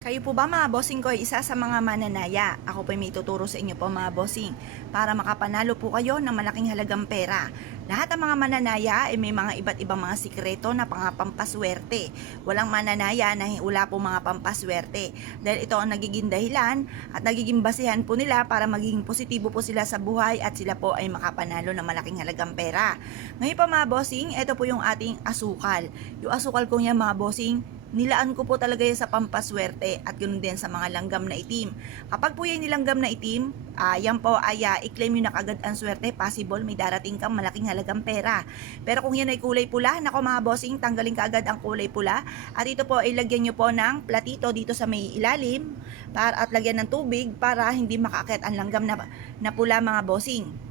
Kayo po ba mga bossing ko ay isa sa mga mananaya? Ako po may tuturo sa inyo po mga bossing para makapanalo po kayo ng malaking halagang pera. Lahat ng mga mananaya ay may mga iba't ibang mga sikreto na pampaswerte. Walang mananaya na wala po mga pampaswerte. Dahil ito ang nagiging dahilan at nagiging basihan po nila para maging positibo po sila sa buhay at sila po ay makapanalo ng malaking halagang pera. Ngayon po mga bossing, ito po yung ating asukal. Yung asukal ko yan mga bossing, nilaan ko po talaga yan sa pampaswerte at ganoon din sa mga langgam na itim. Kapag po yan nilanggam na itim, yan po ay i-claim nyo na kagad ang swerte, possible may darating kang malaking halagang pera. Pero kung yan ay kulay pula, nako mga bossing, tanggalin kaagad ang kulay pula at ito po ay lagyan nyo po ng platito dito sa may ilalim at lagyan ng tubig para hindi makakit ang langgam na pula mga bossing.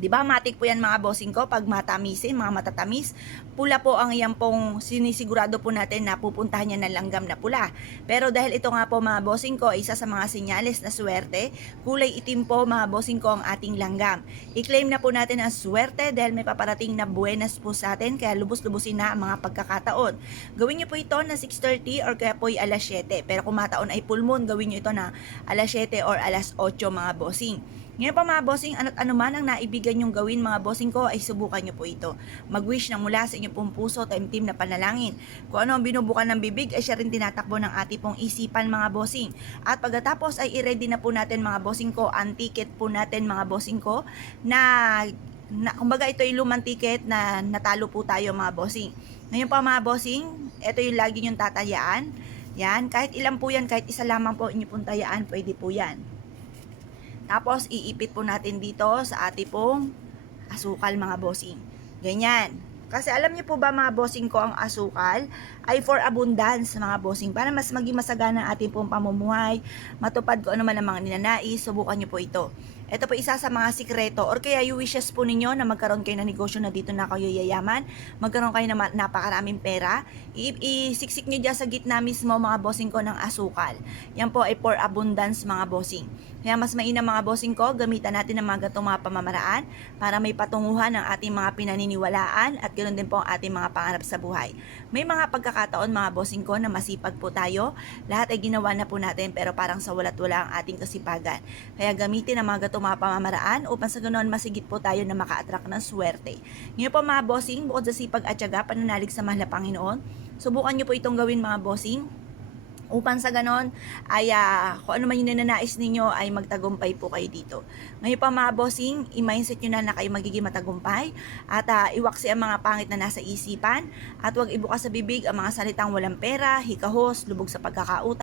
Di ba matik po yan mga bossing ko pag matamisin, mga matatamis, pula po ang iyang pong sinisigurado po natin na pupuntahan niya ng langgam na pula. Pero dahil ito nga po mga bossing ko, isa sa mga senyales na swerte, kulay itim po mga bossing ko ang ating langgam. I-claim na po natin ang swerte dahil may paparating na buenas po sa atin, kaya lubos-lubusin na ang mga pagkakataon. Gawin niyo po ito na 6:30 or kaya po ay alas 7. Pero kung mataon ay full moon, gawin niyo ito na alas 7 or alas 8 mga bossing. Ngayon pa mga bossing, ano't ano man ang naibigan nyong gawin mga bossing ko, ay subukan nyo po ito. Mag-wish na mula sa inyong pong puso, taimtim na panalangin. Kung ano ang binubukan ng bibig, ay siya rin tinatakbo ng ating pong isipan mga bossing. At pagkatapos ay i-ready na po natin mga bossing ko, ang ticket po natin mga bossing ko, na kumbaga ito yung lumang ticket na natalo po tayo mga bossing. Ngayon pa mga bossing, ito yung lagi nyong tatayaan. Yan, kahit ilan po yan, kahit isa lamang po inyo pong tayaan, pwede po yan. Tapos, iipit po natin dito sa ating pong asukal mga bossing. Ganyan. Kasi alam niyo po ba mga bossing ko, ang asukal ay for abundance mga bossing. Para mas maging masagana ang ating pong pamumuhay, matupad ko ano man ang mga ninanais, subukan niyo po ito. Ito po isa sa mga sikreto or kaya yung wishes po ninyo na magkaroon kayo ng negosyo na dito na kayo yayaman, magkaroon kayo ng napakaraming pera, isiksik nyo dyan sa gitna mismo mga bossing ko ng asukal. Yan po ay for abundance mga bossing. Kaya mas mainam mga bossing ko, gamitan natin ng mga gatong mga pamamaraan para may patunguhan ng ating mga pinaniniwalaan at ganoon din po ang ating mga pangarap sa buhay. May mga pagkakataon mga bossing ko na masipag po tayo, lahat ay ginawa na po natin pero parang sa walat wala ang ating kasipagan. Kaya gamitin ang mga gatong mga pamamaraan upang sa ganoon masigit po tayo na maka-attract ng swerte. Ngayon po mga bossing, bukod sa sipag at tiyaga, pananalig sa mahal na Panginoon, subukan nyo po itong gawin mga bossing upang sa ganon ay kung ano man yung ninanais ninyo ay magtagumpay po kayo dito. Ngayon pa mga bossing, i-mindset nyo na kayo magiging matagumpay at iwaksi ang mga pangit na nasa isipan at huwag ibukas sa bibig ang mga salitang walang pera, hikahos, lubog sa pagkakautang.